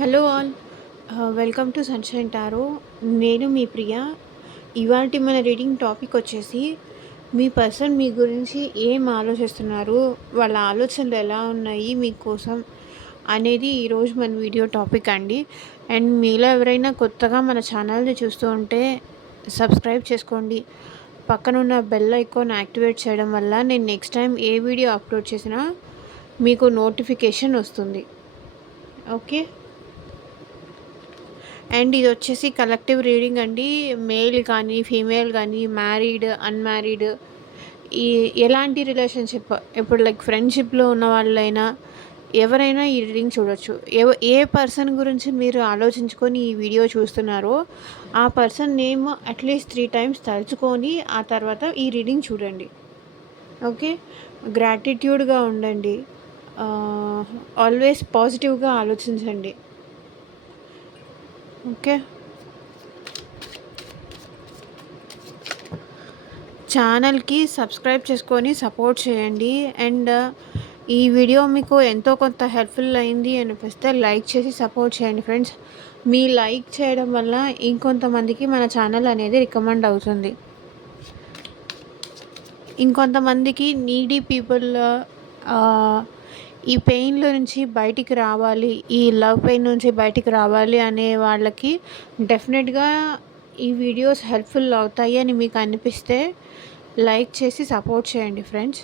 Hello all. Welcome to sunshine tarot. నేను మీ ప్రియ. ఇవాల్టి మన రీడింగ్ టాపిక్ వచ్చేసి, మీ పర్సన్ మీ గురించి ఏం ఆలోచిస్తున్నారు? వాళ్ళ ఆలోచనలు ఎలా ఉన్నాయి మీకోసం? అనేది ఈరోజు మన వీడియో టాపిక్ అండి. అండ్ మీలో ఎవరైనా కొత్తగా మన ఛానల్‌ని చూస్తూ ఉంటే సబ్స్క్రైబ్ చేసుకోండి. పక్కనున్న బెల్ ఐకాన్ యాక్టివేట్ చేయడం వల్ల నేను నెక్స్ట్ టైం ఏ వీడియో అప్లోడ్ చేసినా మీకు నోటిఫికేషన్ వస్తుంది. ఓకే. అండ్ ఇది వచ్చేసి కలెక్టివ్ రీడింగ్ అండి. మేల్ కానీ, ఫీమేల్ కానీ, మ్యారీడ్, అన్‌మ్యారీడ్, ఈ ఎలాంటి రిలేషన్‌షిప్, ఇప్పుడు లైక్ ఫ్రెండ్‌షిప్‌లో ఉన్న వాళ్ళైనా, ఎవరైనా ఈ రీడింగ్ చూడొచ్చు. ఏ పర్సన్ గురించి మీరు ఆలోచించుకొని ఈ వీడియో చూస్తున్నారో, ఆ పర్సన్ నేమ్ అట్‌లీస్ట్ 3 టైమ్స్ తలుచుకొని, ఆ తర్వాత ఈ రీడింగ్ చూడండి. ఓకే. గ్రాటిట్యూడ్‌గా ఉండండి. ఆల్వేస్ పాజిటివ్‌గా ఆలోచించండి. ఓకే. ఛానల్‌కి సబ్స్క్రైబ్ చేసుకొని సపోర్ట్ చేయండి. అండ్ ఈ వీడియో మీకు ఎంతో కొంత హెల్ప్‌ఫుల్ అయింది అనిపిస్తే లైక్ చేసి సపోర్ట్ చేయండి ఫ్రెండ్స్. మీ లైక్ చేయడం వల్ల ఇంకొంతమందికి మన ఛానల్ అనేది రికమెండ్ అవుతుంది. ఇంకొంతమందికి నీడీ పీపుల్ ఈ పెయిన్‌లో నుంచి బయటికి రావాలి, ఈ లవ్ పెయిన్ నుంచి బయటికి రావాలి అనే వాళ్ళకి డెఫినెట్‌గా ఈ వీడియోస్ హెల్ప్‌ఫుల్ అవుతాయి అని మీకు అనిపిస్తే లైక్ చేసి సపోర్ట్ చేయండి friends.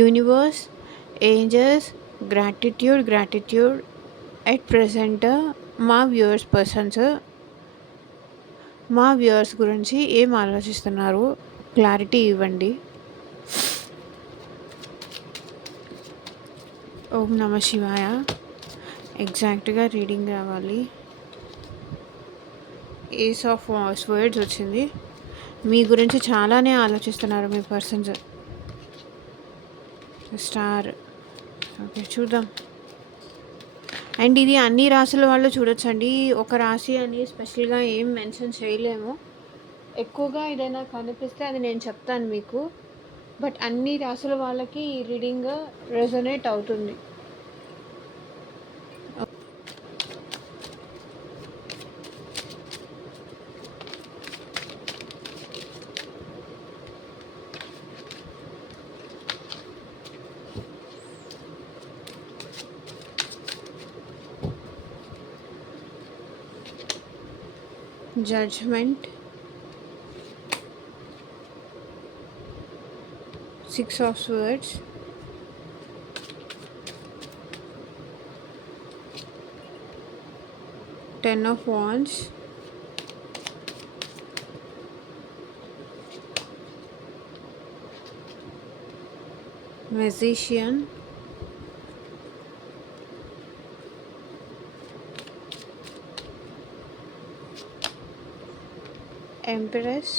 Universe, angels, gratitude at present మా వ్యూవర్స్ గురించి ఏం ఆలోచిస్తున్నారు క్లారిటీ ఇవ్వండి. ఓం నమ శివాయ. ఎగ్జాక్ట్గా రీడింగ్ రావాలి. ఏస్ ఆఫ్ స్వర్డ్స్ వచ్చింది. మీ గురించి చాలానే ఆలోచిస్తున్నారు మీ పర్సన్స్. స్టార్. ఓకే, చూద్దాం. అండ్ ఇది అన్ని రాశుల వాళ్ళు చూడొచ్చండి. ఒక రాశి అని స్పెషల్గా ఏం మెన్షన్ చేయలేము. ఎక్కువగా ఏదైనా కనిపిస్తే అది నేను చెప్తాను మీకు. బట్ అన్ని రాశుల వాళ్ళకి ఈ రీడింగ్ రెజొనేట్ అవుతుంది. Judgement, 6 of swords, ten of wands, magician, empress,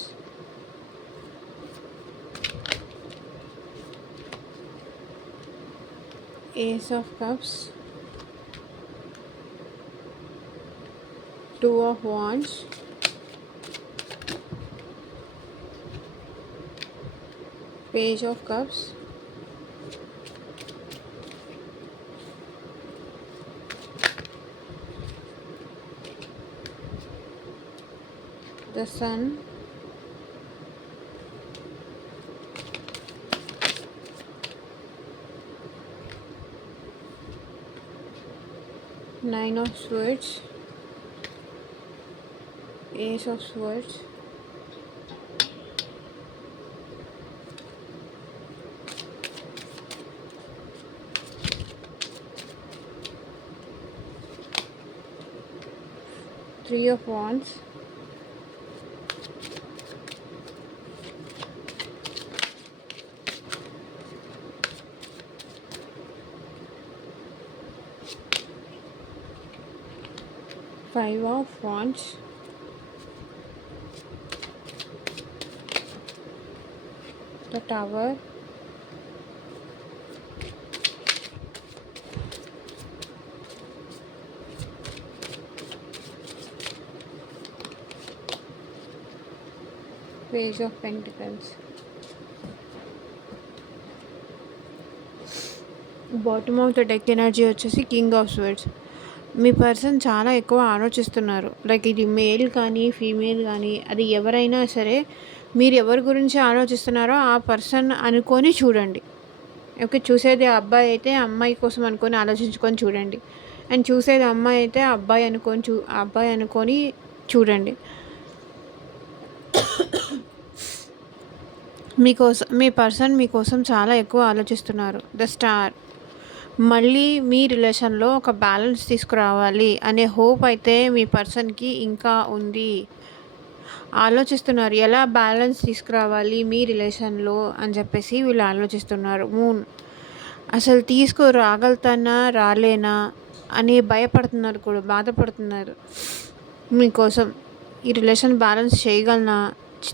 ace of cups, 2 of wands, page of cups, the sun, nine of swords, ace of swords, three of wands, five of wands, the tower, page of pentacles. Bottom of the deck energy వచ్చేసి king of swords. మీ person చాలా ఎక్కువ ఆలోచిస్తున్నారు. Like ఇది male కానీ, female కానీ, అది ఎవరైనా సరే మీరు ఎవరి గురించి ఆలోచిస్తున్నారో ఆ పర్సన్ అనుకొని చూడండి. ఓకే. చూసేది అబ్బాయి అయితే అమ్మాయి కోసం అనుకొని ఆలోచించుకొని చూడండి. అండ్ చూసేది అమ్మాయి అయితే అబ్బాయి అనుకొని చూడండి. మీ పర్సన్ మీకోసం చాలా ఎక్కువ ఆలోచిస్తున్నారు. The star. మళ్ళీ మీ రిలేషన్‌లో ఒక బ్యాలెన్స్ తీసుకురావాలి అనే హోప్ అయితే మీ పర్సన్‌కి ఇంకా ఉంది. ఆలోచిస్తున్నారు. ఎలా బ్యాలెన్స్ తీసుకురావాలి మీ రిలేషన్‌లో అని చెప్పేసి వీళ్ళు ఆలోచిస్తున్నారు. మూన్. అసలు తీసుకురాగలుగుతానా? రాలేనా? అని భయపడుతున్నారు కూడా, బాధపడుతున్నారు మీకోసం. ఈ రిలేషన్ బ్యాలెన్స్ చేయగలనా?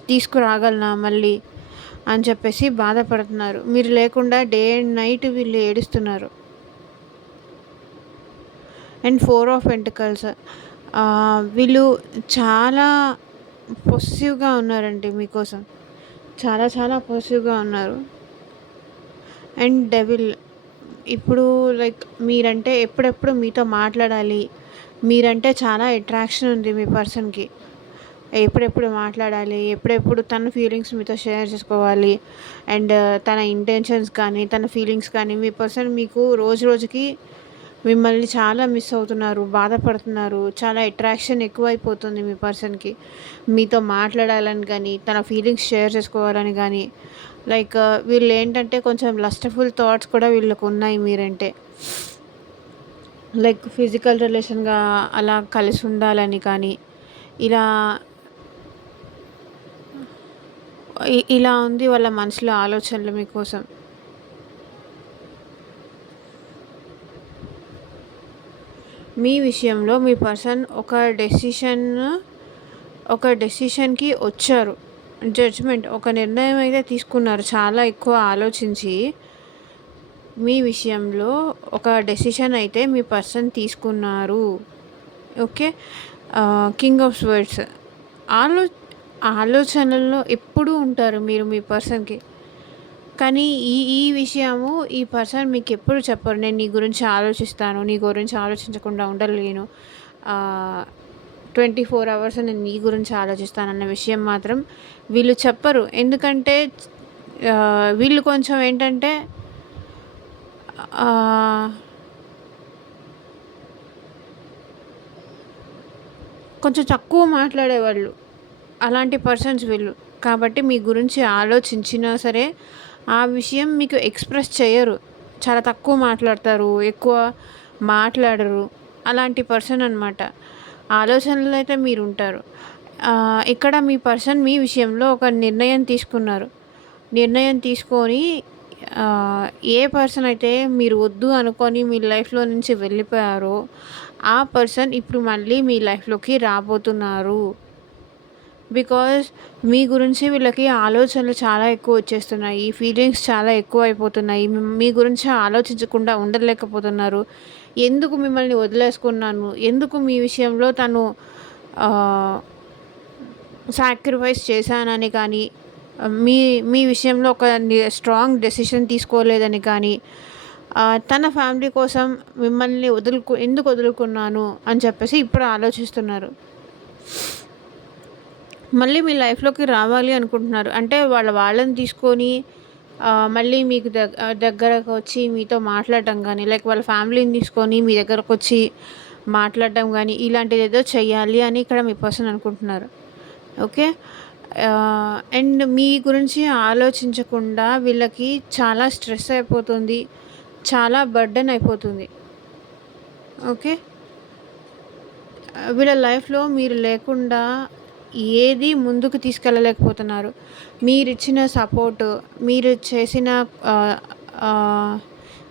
తీసుకురాగలనా మళ్ళీ? అని చెప్పేసి బాధపడుతున్నారు. మీరు లేకుండా డే అండ్ నైట్ వీళ్ళు ఏడుస్తున్నారు. And 4 of pentacles. వీళ్ళు చాలా పొసెసివ్‌గా ఉన్నారండి మీకోసం. చాలా చాలా పొసెసివ్‌గా ఉన్నారు. And devil. ఇప్పుడు లైక్ మీరంటే ఎప్పుడెప్పుడు మీతో మాట్లాడాలి, మీరంటే చాలా అట్రాక్షన్ ఉంది మీ పర్సన్‌కి. ఎప్పుడెప్పుడు మాట్లాడాలి, ఎప్పుడెప్పుడు తన ఫీలింగ్స్ మీతో షేర్ చేసుకోవాలి. అండ్ తన ఇంటెన్షన్స్ కానీ, తన ఫీలింగ్స్ కానీ, మీ పర్సన్ మీకు రోజు రోజుకి మిమ్మల్ని చాలా మిస్ అవుతున్నారు, బాధపడుతున్నారు. చాలా అట్రాక్షన్ ఎక్కువైపోతుంది మీ పర్సన్‌కి. మీతో మాట్లాడాలని కానీ, తన ఫీలింగ్స్ షేర్ చేసుకోవాలని కానీ. లైక్ వీళ్ళేంటంటే కొంచెం లస్ట్‌ఫుల్ థాట్స్ కూడా వీళ్ళకున్నాయి మీరంటే. లైక్ ఫిజికల్ రిలేషన్‌గా అలా కలిసి ఉండాలని కానీ, ఇలా ఇలా ఉంది వాళ్ళ మనసులో ఆలోచనలు మీకోసం. మీ విషయంలో మీ పర్సన్ ఒక డెసిషన్‌కి వచ్చారు. జడ్జ్‌మెంట్ ఒక నిర్ణయం అయితే తీసుకున్నారు. చాలా ఎక్కువ ఆలోచించి మీ విషయంలో ఒక డెసిషన్ అయితే మీ పర్సన్ తీసుకున్నారు. ఓకే. King of swords. ఆలో ఆలోచనల్లో ఎప్పుడూ ఉంటారు మీరు మీ పర్సన్‌కి. కానీ ఈ ఈ విషయము ఈ పర్సన్ మీకు ఎప్పుడు చెప్పరు. నేను నీ గురించి ఆలోచిస్తాను, నీ గురించి ఆలోచించకుండా ఉండలేను. 24 అవర్స్ నేను నీ గురించి ఆలోచిస్తానన్న విషయం మాత్రం వీళ్ళు చెప్పరు. ఎందుకంటే వీళ్ళు కొంచెం ఏంటంటే కొంచెం తక్కువ మాట్లాడేవాళ్ళు. అలాంటి పర్సన్స్ వీళ్ళు. కాబట్టి మీ గురించి ఆలోచించినా సరే ఆ విషయం మీకు ఎక్స్‌ప్రెస్ చేయరు. చాలా తక్కువ మాట్లాడతారు. ఎక్కువ మాట్లాడరు. అలాంటి పర్సన్ అనమాట. ఆలోచనలో అయితే మీరుంటారు. ఇక్కడ మీ పర్సన్ మీ విషయంలో ఒక నిర్ణయం తీసుకున్నారు. నిర్ణయం తీసుకొని ఏ పర్సన్ అయితే మీరు వద్దు అనుకొని మీ లైఫ్‌లో నుంచి వెళ్ళిపోయారో ఆ పర్సన్ ఇప్పుడు మళ్ళీ మీ లైఫ్‌లోకి రాబోతున్నారు. బికాజ్ మీ గురించి వీళ్ళకి ఆలోచనలు చాలా ఎక్కువ వచ్చేస్తున్నాయి. ఫీలింగ్స్ చాలా ఎక్కువైపోతున్నాయి. మీ గురించి ఆలోచించకుండా ఉండలేకపోతున్నారు. ఎందుకు మిమ్మల్ని వదిలేసుకున్నాను? ఎందుకు మీ విషయంలో తను సాక్రిఫైస్ చేశానని కానీ, మీ మీ విషయంలో ఒక స్ట్రాంగ్ డెసిషన్ తీసుకోలేదని కానీ, తన ఫ్యామిలీ కోసం మిమ్మల్ని ఎందుకు వదులుకున్నాను అని చెప్పేసి ఇప్పుడు ఆలోచిస్తున్నారు. మళ్ళీ మీ లైఫ్‌లోకి రావాలి అనుకుంటున్నారు. అంటే వాళ్ళని తీసుకొని మళ్ళీ మీకు దగ్గరకు వచ్చి మీతో మాట్లాడడం గానీ, లైక్ వాళ్ళ ఫ్యామిలీని తీసుకొని మీ దగ్గరకొచ్చి మాట్లాడడం గానీ, ఇలాంటిదేదో చెయ్యాలి అని ఇక్కడ మీ పర్సన్ అనుకుంటున్నారు. ఓకే. అండ్ మీ గురించి ఆలోచించకుండా వీళ్ళకి చాలా స్ట్రెస్ అయిపోతుంది. చాలా బర్డెన్ అయిపోతుంది. ఓకే. వీళ్ళ లైఫ్‌లో మీరు లేకుండా ఏది ముందుకు తీసుకెళ్ళలేకపోతున్నారు. మీరిచ్చిన సపోర్టు, మీరు చేసిన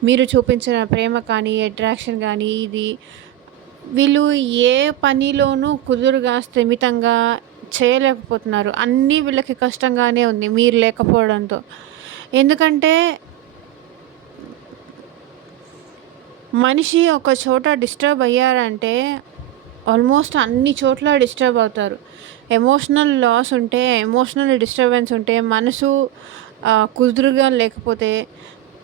మీరు చూపించిన ప్రేమ కానీ, అట్రాక్షన్ కానీ వీళ్ళు ఏ పనిలోనూ కుదురుగా, స్థిమితంగా చేయలేకపోతున్నారు. అన్నీ వీళ్ళకి కష్టంగానే ఉంది మీరు లేకపోవడంతో. ఎందుకంటే మనిషి ఒక చోట డిస్టర్బ్ అయ్యారంటే ఆల్మోస్ట్ అన్ని చోట్ల డిస్టర్బ్ అవుతారు. ఎమోషనల్ లాస్ ఉంటే, ఎమోషనల్ డిస్టర్బెన్స్ ఉంటే, మనసు కుదురుగా లేకపోతే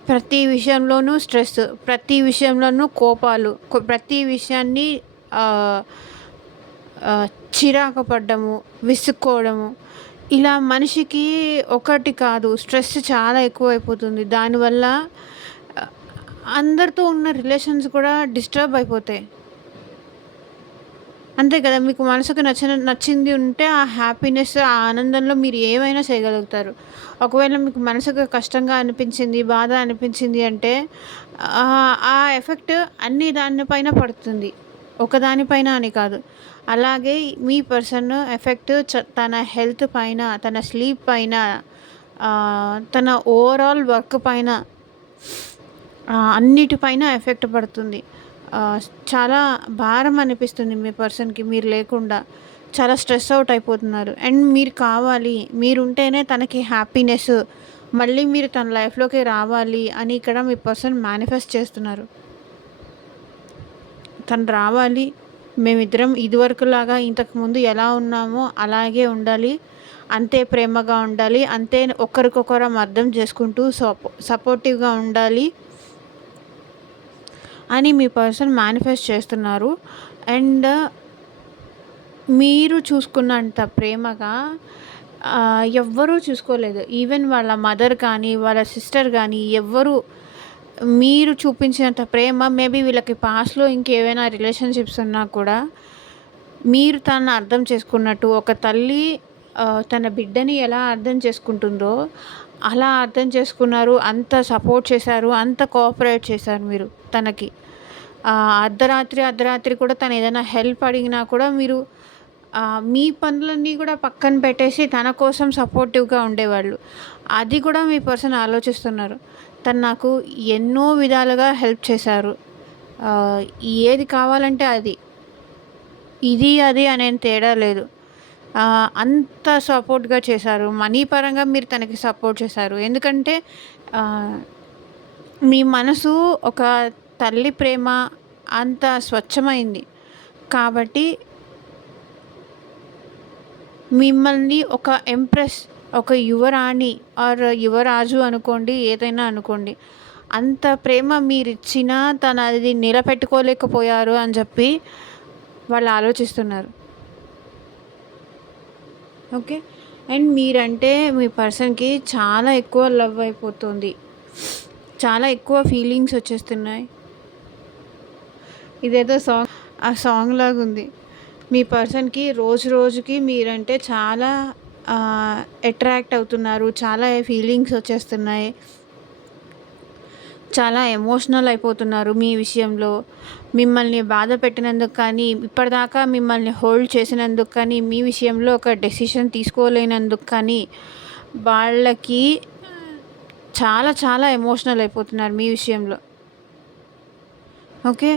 ప్రతి విషయంలోనూ స్ట్రెస్, ప్రతి విషయంలోనూ కోపాలు, ప్రతి విషయాన్ని ఆహ్, చిరాకు పడ్డము, విసుక్కోవడము. ఇలా మనిషికి ఒకటి కాదు స్ట్రెస్ చాలా ఎక్కువైపోతుంది. దానివల్ల ఆహ్, అందరితో ఉన్న రిలేషన్స్ కూడా డిస్టర్బ్ అయిపోతాయి. అంతే కదా! మీకు మనసుకు నచ్చింది ఉంటే ఆ హ్యాపీనెస్, ఆ ఆనందంలో మీరు ఏమైనా చేయగలుగుతారు. ఒకవేళ మీకు మనసుకు కష్టంగా అనిపించింది, బాధ అనిపించింది అంటే ఆ ఎఫెక్ట్ అన్ని దాని పైన పడుతుంది. ఒకదాని పైన అని కాదు. అలాగే మీ పర్సన్ ఎఫెక్ట్ తన హెల్త్ పైన, తన స్లీప్ పైన, తన ఓవరాల్ వర్క్ పైన, అన్నిటిపైన ఎఫెక్ట్ పడుతుంది. చాలా భారం అనిపిస్తుంది మీ పర్సన్‌కి మీరు లేకుండా. చాలా స్ట్రెస్ అవుట్ అయిపోతున్నారు. అండ్ మీరు కావాలి, మీరుంటేనే తనకి హ్యాపీనెస్, మళ్ళీ మీరు తన లైఫ్‌లోకి రావాలి అని ఇక్కడ మీ పర్సన్ మేనిఫెస్ట్ చేస్తున్నారు. తను రావాలి, మేమిద్దరం ఇదివరకులాగా ఇంతకుముందు ఎలా ఉన్నామో అలాగే ఉండాలి, అంతే ప్రేమగా ఉండాలి, అంతే ఒకరికొకరం అర్థం చేసుకుంటూ సపోర్టివ్‌గా ఉండాలి అని మీ పర్సన్ మేనిఫెస్ట్ చేస్తున్నారు. అండ్ మీరు చూసుకున్నంత ప్రేమగా ఎవ్వరూ చూసుకోలేదు. ఈవెన్ వాళ్ళ మదర్ కానీ, వాళ్ళ సిస్టర్ కానీ ఎవ్వరూ మీరు చూపించినంత ప్రేమ మేబీ వీళ్ళకి పాస్ట్‌లో ఇంకేవైనా రిలేషన్‌షిప్స్ ఉన్నా కూడా మీరు తనని అర్థం చేసుకున్నట్టు ఒక తల్లి తన బిడ్డని ఎలా అర్థం చేసుకుంటుందో అలా అర్థం చేసుకున్నారు. అంత సపోర్ట్ చేశారు. అంత కోఆపరేట్ చేశారు మీరు తనకి. అర్ధరాత్రి కూడా తను ఏదైనా హెల్ప్ అడిగినా కూడా మీరు మీ పనులన్నీ కూడా పక్కన పెట్టేసి తన కోసం సపోర్టివ్‌గా ఉండేవాళ్ళు. అది కూడా మీ పర్సన్ ఆలోచిస్తున్నారు. తను నాకు ఎన్నో విధాలుగా హెల్ప్ చేశారు. ఏది కావాలంటే అది. ఇది, అది అనేం తేడా లేదు. అంత సపోర్ట్‌గా చేశారు. మనీ పరంగా మీరు తనకి సపోర్ట్ చేశారు. ఎందుకంటే మీ మనసు ఒక తల్లి ప్రేమ అంత స్వచ్ఛమైంది. కాబట్టి మిమ్మల్ని ఒక ఎంప్రెస్, ఒక యువరాణి ఆర్ యువరాజు అనుకోండి, ఏదైనా అనుకోండి. అంత ప్రేమ మీరిచ్చినా తను అది నిలబెట్టుకోలేకపోయారు అని చెప్పి వాళ్ళు ఆలోచిస్తున్నారు. ఓకే. అండ్ మీరంటే మీ పర్సన్‌కి చాలా ఎక్కువ లవ్ అయిపోతుంది. చాలా ఎక్కువ ఫీలింగ్స్ వచ్చేస్తున్నాయి. ఇదేదో సాంగ్ లాగుంది. మీ పర్సన్‌కి రోజు రోజుకి మీరంటే చాలా అట్రాక్ట్ అవుతున్నారు. చాలా ఫీలింగ్స్ వచ్చేస్తున్నాయి. చాలా ఎమోషనల్ అయిపోతున్నారు మీ విషయంలో. మిమ్మల్ని బాధ పెట్టినందుకు కానీ, ఇప్పటిదాకా మిమ్మల్ని హోల్డ్ చేసినందుకు కానీ, మీ విషయంలో ఒక డెసిషన్ తీసుకోలేనందుకు కానీ, వాళ్ళకి చాలా చాలా ఎమోషనల్ అయిపోతున్నారు మీ విషయంలో. ఓకే.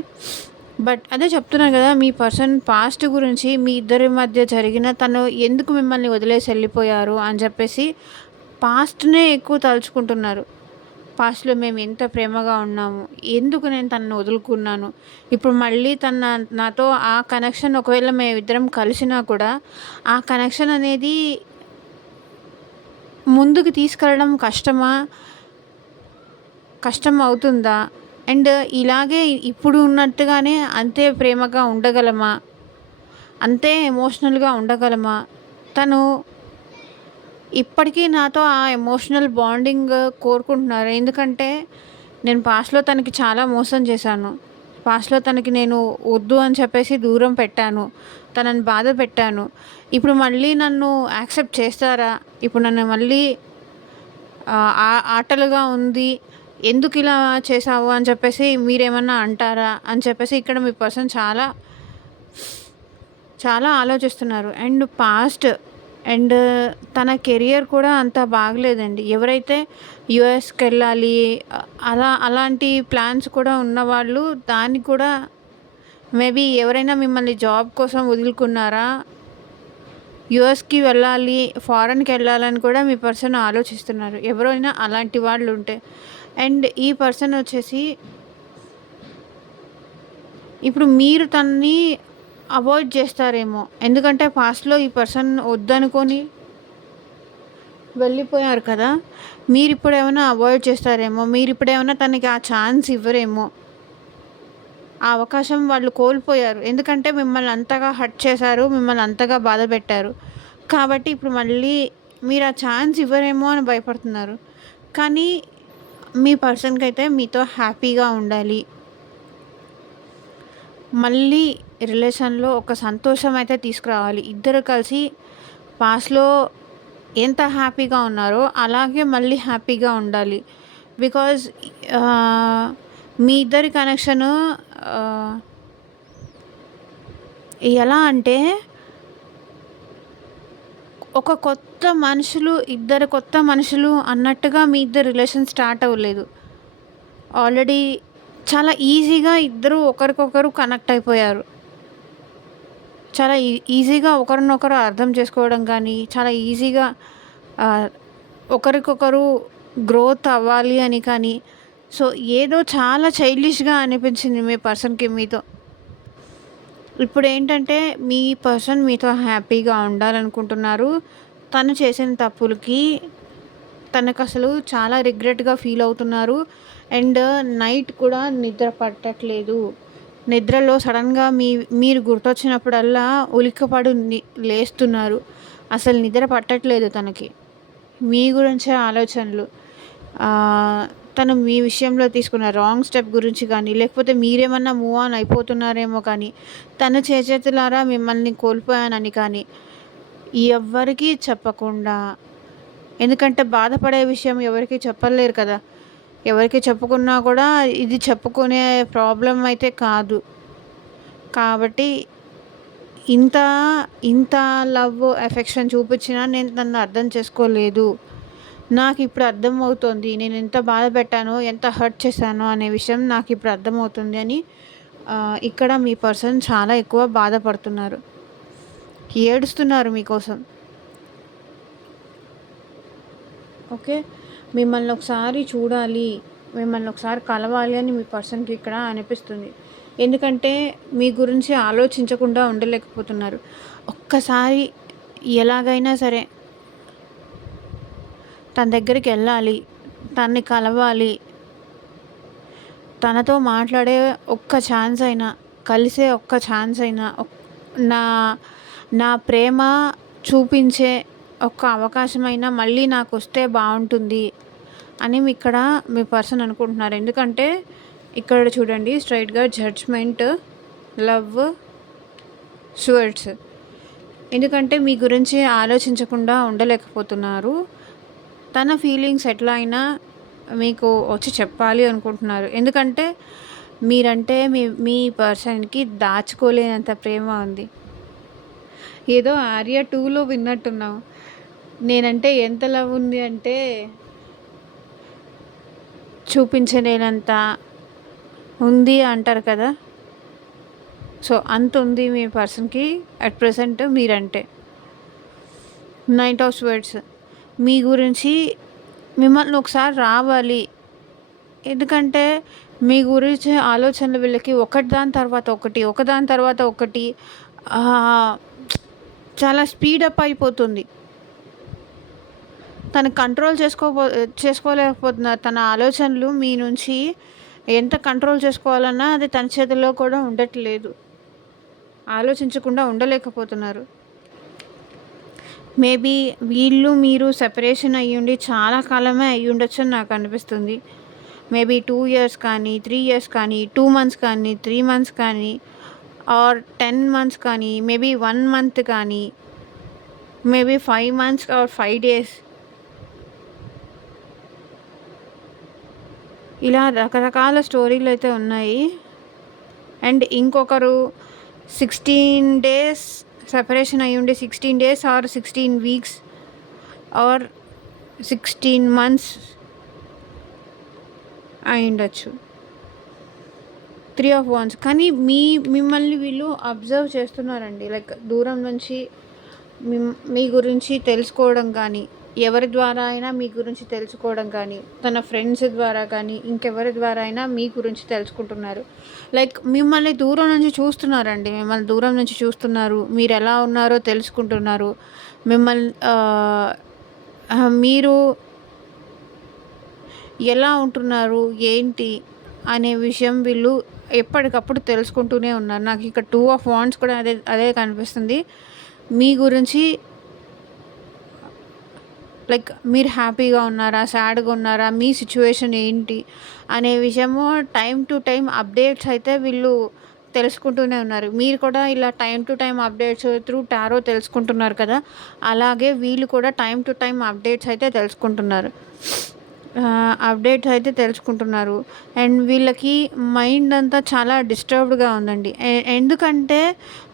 బట్ అదే చెప్తున్నాను కదా! మీ పర్సన్ పాస్ట్ గురించి మీ ఇద్దరి మధ్య జరిగిన తను ఎందుకు మిమ్మల్ని వదిలేసి వెళ్ళిపోయారు అని చెప్పేసి పాస్ట్‌నే ఎక్కువ తలుచుకుంటున్నారు. పాస్ట్‌లో మేము ఎంత ప్రేమగా ఉన్నాము. ఎందుకు నేను తనని వదులుకున్నాను. ఇప్పుడు మళ్ళీ నాతో ఆ కనెక్షన్ ఒకవేళ మేమిద్దరం కలిసినా కూడా ఆ కనెక్షన్ అనేది ముందుకు తీసుకెళ్ళడం కష్టం అవుతుందా? అండ్ ఇలాగే ఇప్పుడు ఉన్నట్టుగానే అంతే ప్రేమగా ఉండగలమా? అంతే ఎమోషనల్‌గా ఉండగలమా? తను ఇప్పటికీ నాతో ఆ ఎమోషనల్ బాండింగ్ కోరుకుంటున్నారు. ఎందుకంటే నేను పాస్ట్‌లో తనకి చాలా మోసం చేశాను. పాస్ట్‌లో తనకి నేను వద్దు అని చెప్పేసి దూరం పెట్టాను. తనని బాధ పెట్టాను. ఇప్పుడు మళ్ళీ నన్ను యాక్సెప్ట్ చేస్తారా? ఇప్పుడు నన్ను మళ్ళీ ఆటలుగా ఉంది. ఎందుకు ఇలా చేశావు అని చెప్పేసి మీరేమన్నా అంటారా? అని చెప్పేసి ఇక్కడ మీ పర్సన్ చాలా, చాలా ఆలోచిస్తున్నారు. అండ్ పాస్ట్ అండ్ తన కెరియర్ కూడా అంత బాగలేదండి. ఎవరైతే యూఎస్‌కెళ్ళాలి అలాంటి ప్లాన్స్ కూడా ఉన్నవాళ్ళు దానికి కూడా మేబీ ఎవరైనా మిమ్మల్ని జాబ్ కోసం వదులుకున్నారా? యూఎస్‌కి వెళ్ళాలి, ఫారెన్‌కి వెళ్ళాలని కూడా మీ పర్సన్ ఆలోచిస్తున్నారు. ఎవరైనా అలాంటి వాళ్ళు ఉంటే. అండ్ ఈ పర్సన్ వచ్చేసి ఇప్పుడు మీరు తనని అవాయిడ్ చేస్తారేమో. ఎందుకంటే పాస్ట్‌లో ఈ పర్సన్ వద్దనుకొని వెళ్ళిపోయారు కదా! మీరిప్పుడేమన్నా అవాయిడ్ చేస్తారేమో, మీరిప్పుడేమన్నా తనకి ఆ ఛాన్స్ ఇవ్వరేమో. ఆ అవకాశం వాళ్ళు కోల్పోయారు. ఎందుకంటే మిమ్మల్ని అంతగా హర్ట్ చేశారు. మిమ్మల్ని అంతగా బాధపెట్టారు. కాబట్టి ఇప్పుడు మళ్ళీ మీరు ఆ ఛాన్స్ ఇవ్వరేమో అని భయపడుతున్నారు. కానీ మీ పర్సన్‌కైతే మీతో హ్యాపీగా ఉండాలి. మళ్ళీ రిలేషన్‌లో ఒక సంతోషం అయితే తీసుకురావాలి. ఇద్దరు కలిసి పాస్ట్‌లో ఎంత హ్యాపీగా ఉన్నారో అలాగే మళ్ళీ హ్యాపీగా ఉండాలి. బికాజ్ ఆహ్, మీ ఇద్దరి కనెక్షను ఆహ్, ఎలా అంటే ఒక కొత్త మనుషులు, ఇద్దరు కొత్త మనుషులు అన్నట్టుగా మీ ఇద్దరి రిలేషన్ స్టార్ట్ అవ్వలేదు. ఆల్రెడీ చాలా ఈజీగా ఇద్దరు ఒకరికొకరు కనెక్ట్ అయిపోయారు. చాలా ఈజీగా ఒకరినొకరు అర్థం చేసుకోవడం కానీ, చాలా ఈజీగా ఆహ్, ఒకరికొకరు గ్రోత్ అవ్వాలి అని కానీ, సో ఏదో చాలా చైల్డిష్‌గా అనిపించింది మీ పర్సన్‌కి మీతో. ఇప్పుడేంటంటే మీ పర్సన్ మీతో హ్యాపీగా ఉండాలనుకుంటున్నారు. తను చేసిన తప్పులకి తనకసలు చాలా రిగ్రెట్‌గా ఫీల్ అవుతున్నారు. అండ్ నైట్ కూడా నిద్ర పట్టట్లేదు. నిద్రలో సడన్‌గా మీరు గుర్తొచ్చినప్పుడల్లా ఉలిక్కిపడి లేస్తున్నారు. అసలు నిద్ర పట్టట్లేదు తనకి. మీ గురించే ఆలోచనలు. ఆహ్, తను మీ విషయంలో తీసుకున్న రాంగ్ స్టెప్ గురించి కానీ, లేకపోతే మీరేమన్నా మూవ్ ఆన్ అయిపోతున్నారేమో కానీ, తను చేజేతులారా మిమ్మల్ని కోల్పోయానని కానీ, ఎవ్వరికీ చెప్పకుండా, ఎందుకంటే బాధపడే విషయం ఎవరికీ చెప్పలేరు కదా! ఎవరికి చెప్పుకున్నా కూడా ఇది చెప్పుకునే ప్రాబ్లమ్ అయితే కాదు. కాబట్టి ఇంత, ఇంత లవ్, ఎఫెక్షన్ చూపించినా నేను తనని అర్థం చేసుకోలేదు. నాకిప్పుడు అర్థమవుతోంది. నేనెంత బాధ పెట్టానో, ఎంత హర్ట్ చేశానో అనే విషయం నాకిప్పుడు అర్థమవుతుంది అని ఇక్కడ మీ పర్సన్ చాలా ఎక్కువ బాధపడుతున్నారు. ఏడుస్తున్నారు మీకోసం. ఓకే. మిమ్మల్ని ఒకసారి చూడాలి, మిమ్మల్ని ఒకసారి కలవాలి అని మీ పర్సన్‌కి ఇక్కడ అనిపిస్తుంది. ఎందుకంటే మీ గురించి ఆలోచించకుండా ఉండలేకపోతున్నారు. ఒక్కసారి ఎలాగైనా సరే తన దగ్గరికెళ్ళాలి, తనని కలవాలి, తనతో మాట్లాడే ఒక్క ఛాన్స్ అయినా, కలిసే ఒక్క ఛాన్స్ అయినా, నా నా ప్రేమ చూపించే ఒక్క అవకాశమైనా మళ్ళీ నాకొస్తే బావుంటుంది అని ఇక్కడ మీ పర్సన్ అనుకుంటున్నారు. ఎందుకంటే ఇక్కడ చూడండి స్ట్రెయిట్‌గా జడ్జ్‌మెంట్, లవ్, స్వర్డ్స్. ఎందుకంటే మీ గురించి ఆలోచించకుండా ఉండలేకపోతున్నారు. తన ఫీలింగ్స్ ఎట్లా అయినా మీకు వచ్చి చెప్పాలి అనుకుంటున్నారు. ఎందుకంటే మీరంటే మీ పర్సన్‌కి దాచుకోలేనంత ప్రేమ ఉంది. ఏదో 'ఆర్య 2లో విన్నట్టున్నాం. నేనంటే ఎంత లవ్ ఉంది అంటే చూపించలేనంత ఉంది అంటారు కదా! సో అంత ఉంది మీ పర్సన్‌కి అట్ ప్రెజెంట్ మీరంటే. Knight of swords. మీ గురించి మిమ్మల్ని ఒకసారి రావాలి. ఎందుకంటే మీ గురించి ఆలోచనలు వీళ్ళకి ఒకదాని తర్వాత ఒకటి, ఒకదాని తర్వాత ఒకటి చాలా స్పీడప్ అయిపోతుంది. తను కంట్రోల్ చేసుకోలేకపోతున్నారు. తన ఆలోచనలు మీ నుంచి ఎంత కంట్రోల్ చేసుకోవాలన్నా అది తన చేతుల్లో కూడా ఉండట్లేదు. ఆలోచించకుండా ఉండలేకపోతున్నారు. మేబీ వీళ్ళు మీరు సెపరేషన్ అయ్యుండి చాలా కాలమే అయ్యుండొచ్చని నాకు అనిపిస్తుంది. మేబీ 2 ఇయర్స్ కానీ, 3 ఇయర్స్ కానీ, 2 మంత్స్ కానీ, 3 మంత్స్ కానీ, ఆర్ 10 మంత్స్ కానీ, మేబీ 1 మంత్ కానీ, మేబీ 5 మంత్స్ ఆర్ 5 డేస్. ఇలా రకరకాల స్టోరీలు అయితే ఉన్నాయి. అండ్ ఇంకొకరు 16 డేస్ సెపరేషన్ అయ్యుండి 16 days or 16 weeks or 16 months అయ్యుండొచ్చు. 3 ఆఫ్ వాండ్స్. కానీ మిమ్మల్ని వీళ్ళు అబ్జర్వ్ చేస్తున్నారండి. లైక్ దూరం నుంచి మీ గురించి తెలుసుకోవడం కానీ, ఎవరి ద్వారా అయినా మీ గురించి తెలుసుకోవడం కానీ, తన ఫ్రెండ్స్ ద్వారా కానీ, ఇంకెవరి ద్వారా అయినా మీ గురించి తెలుసుకుంటున్నారు. లైక్ మిమ్మల్ని దూరం నుంచి చూస్తున్నారండి. మిమ్మల్ని దూరం నుంచి చూస్తున్నారు. మీరు ఎలా ఉన్నారో తెలుసుకుంటున్నారు. మిమ్మల్ని మీరు ఎలా ఉంటున్నారు, ఏంటి అనే విషయం వీళ్ళు ఎప్పటికప్పుడు తెలుసుకుంటూనే ఉన్నారు. నాకు ఇక్కడ 2 ఆఫ్ వాండ్స్ కూడా అదే అదే కనిపిస్తుంది. మీ గురించి లైక్ మీరు హ్యాపీగా ఉన్నారా? సాడ్‌గా ఉన్నారా? మీ సిట్యుయేషన్ ఏంటి? అనే విషయము టైమ్ టు టైమ్ అప్డేట్స్ అయితే వీళ్ళు తెలుసుకుంటూనే ఉన్నారు. మీరు కూడా ఇలా time to time updates through tarot తెలుసుకుంటున్నారు కదా! అలాగే వీళ్ళు కూడా టైమ్ టు టైమ్ అప్డేట్స్ అయితే తెలుసుకుంటున్నారు. అప్డేట్స్ అయితే తెలుసుకుంటున్నారు. అండ్ వీళ్ళకి మైండ్ అంతా చాలా డిస్టర్బ్డ్‌గా ఉందండి. ఎందుకంటే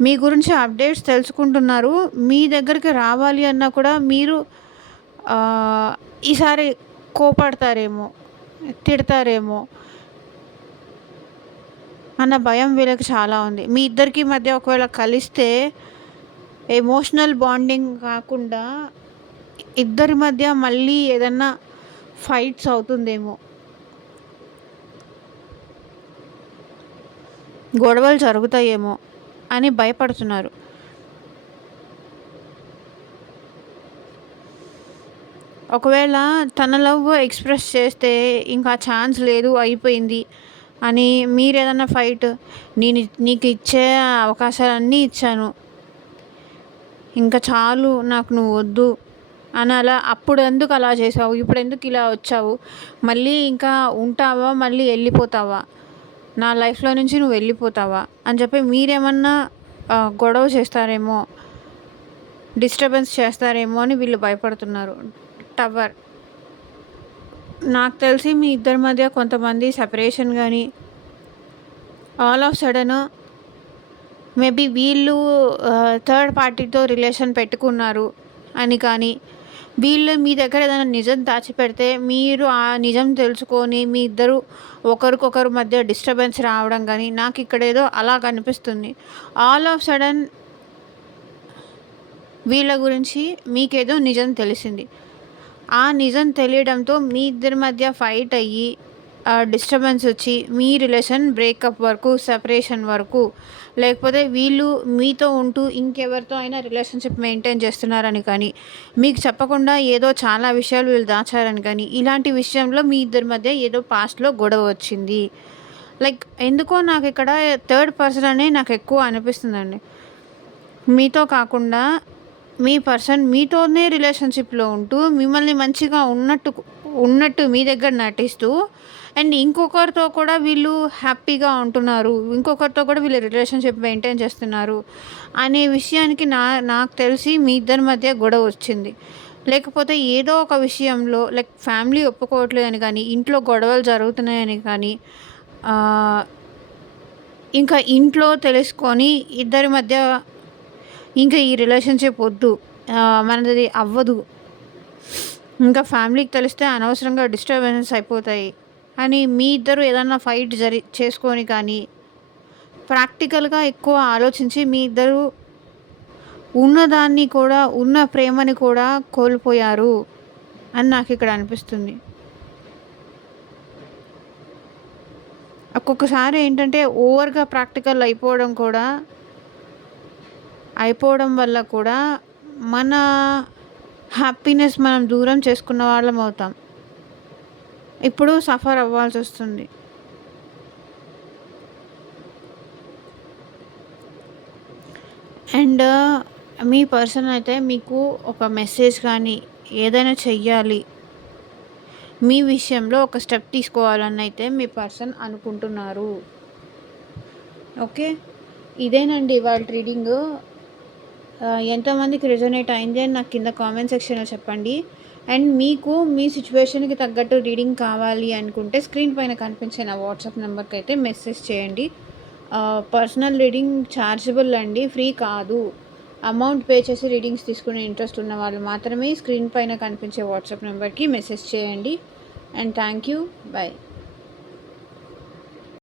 మీ గురించి అప్డేట్స్ తెలుసుకుంటున్నారు. మీ దగ్గరికి రావాలి అన్నా కూడా మీరు ఆహ్, ఈసారి కోపడతారేమో, తిడతారేమో అన్న భయం వీళ్ళకి చాలా ఉంది. మీ ఇద్దరికి మధ్య ఒకవేళ కలిస్తే ఎమోషనల్ బాండింగ్ కాకుండా ఇద్దరి మధ్య మళ్ళీ ఏదన్నా ఫైట్స్ అవుతుందేమో, గొడవలు జరుగుతాయేమో అని భయపడుతున్నారు. ఒకవేళ తన లవ్ ఎక్స్‌ప్రెస్ చేస్తే ఇంకా ఛాన్స్ లేదు అయిపోయింది అని మీరేదన్నా ఫైట్, నీకు ఇచ్చే అవకాశాలన్నీ ఇచ్చాను. ఇంక చాలు నాకు నువ్వు వద్దు అని అప్పుడెందుకు అలా చేసావు? ఇప్పుడెందుకు ఇలా వచ్చావు? మళ్ళీ ఇంకా ఉంటావా? మళ్ళీ వెళ్ళిపోతావా? నా లైఫ్‌లో నుంచి నువ్వు వెళ్ళిపోతావా? అని చెప్పి మీరేమన్నా గొడవ చేస్తారేమో, డిస్టర్బెన్స్ చేస్తారేమో అని వీళ్ళు భయపడుతున్నారు. టవర్. నాకు తెలిసి మీ ఇద్దరి మధ్య కొంతమంది సెపరేషన్ గానీ, ఆల్ ఆఫ్ సడన్ మేబీ వీళ్ళు థర్డ్ పార్టీతో రిలేషన్ పెట్టుకున్నారు అని కానీ, వీళ్ళు మీ దగ్గర ఏదైనా నిజం దాచిపెడితే మీరు ఆ నిజం తెలుసుకొని మీ ఇద్దరు ఒకరికొకరు మధ్య డిస్టర్బెన్స్ రావడం కానీ నాకు ఇక్కడేదో అలా కనిపిస్తుంది. ఆల్ ఆఫ్ సడన్ వీళ్ళ గురించి మీకేదో నిజం తెలిసింది. ఆ నిజం తెలియడంతో మీ ఇద్దరి మధ్య ఫైట్ అయ్యి డిస్టర్బెన్స్ వచ్చి మీ రిలేషన్ బ్రేకప్ వరకు, సెపరేషన్ వరకు, లేకపోతే వీళ్ళు మీతో ఉంటూ ఇంకెవరితో అయినా రిలేషన్షిప్ మెయింటైన్ చేస్తున్నారని కానీ, మీకు చెప్పకుండా ఏదో చాలా విషయాలు వీళ్ళు దాచారని కానీ, ఇలాంటి విషయంలో మీ ఇద్దరి మధ్య ఏదో పాస్ట్‌లో గొడవ వచ్చింది. లైక్ ఎందుకో నాకు ఇక్కడ థర్డ్ పర్సన్ అనే నాకు ఎక్కువ అనిపిస్తుందండి. మీతో కాకుండా మీ పర్సన్ మీతోనే రిలేషన్‌షిప్‌లో ఉంటూ మిమ్మల్ని మంచిగా ఉన్నట్టు మీ దగ్గర నటిస్తూ అండ్ ఇంకొకరితో కూడా వీళ్ళు హ్యాపీగా ఉంటున్నారు. ఇంకొకరితో కూడా వీళ్ళు రిలేషన్‌షిప్ మెయింటైన్ చేస్తున్నారు అనే విషయానికి నాకు తెలిసి మీ ఇద్దరి మధ్య గొడవ వచ్చింది. లేకపోతే ఏదో ఒక విషయంలో లైక్ ఫ్యామిలీ ఒప్పుకోవట్లేదని కానీ, ఇంట్లో గొడవలు జరుగుతున్నాయని కానీ, ఇంకా ఇంట్లో తెలుసుకొని ఇద్దరి మధ్య ఇంకా ఈ రిలేషన్‌షిప్ వద్దు, మనది అవ్వదు, ఇంకా ఫ్యామిలీకి తెలిస్తే అనవసరంగా డిస్టర్బెన్సెస్ అయిపోతాయి అని మీ ఇద్దరు ఏదన్నా ఫైట్ చేసుకొని కానీ, ప్రాక్టికల్‌గా ఎక్కువ ఆలోచించి మీ ఇద్దరు ఉన్నదాన్ని కూడా, ఉన్న ప్రేమని కూడా కోల్పోయారు అని నాకు ఇక్కడ అనిపిస్తుంది. ఒక్కొక్కసారి ఏంటంటే ఓవర్‌గా ప్రాక్టికల్ అయిపోవడం వల్ల కూడా మన హ్యాపీనెస్ మనం దూరం చేసుకున్న వాళ్ళం అవుతాం. ఇప్పుడు సఫర్ అవ్వాల్సి వస్తుంది. అండ్ మీ పర్సన్ అయితే మీకు ఒక మెసేజ్ కానీ ఏదైనా చెయ్యాలి, మీ విషయంలో ఒక స్టెప్ తీసుకోవాలని అయితే మీ పర్సన్ అనుకుంటున్నారు. ఓకే, ఇదేనండి ఇవాళ రీడింగు. ఎంతమందికి రెజొనేట్ అయింది అని నాకు కింద కామెంట్ సెక్షన్లో చెప్పండి. అండ్ మీకు మీ సిచ్యువేషన్కి తగ్గట్టు రీడింగ్ కావాలి అనుకుంటే స్క్రీన్ పైన కనిపించే నా వాట్సాప్ నెంబర్కి అయితే మెసేజ్ చేయండి. పర్సనల్ రీడింగ్ ఛార్జబుల్ అండి, ఫ్రీ కాదు. అమౌంట్ పే చేసి రీడింగ్స్ తీసుకునే ఇంట్రెస్ట్ ఉన్న వాళ్ళు మాత్రమే స్క్రీన్ పైన కనిపించే వాట్సాప్ నెంబర్కి మెసేజ్ చేయండి. And thank you. బై.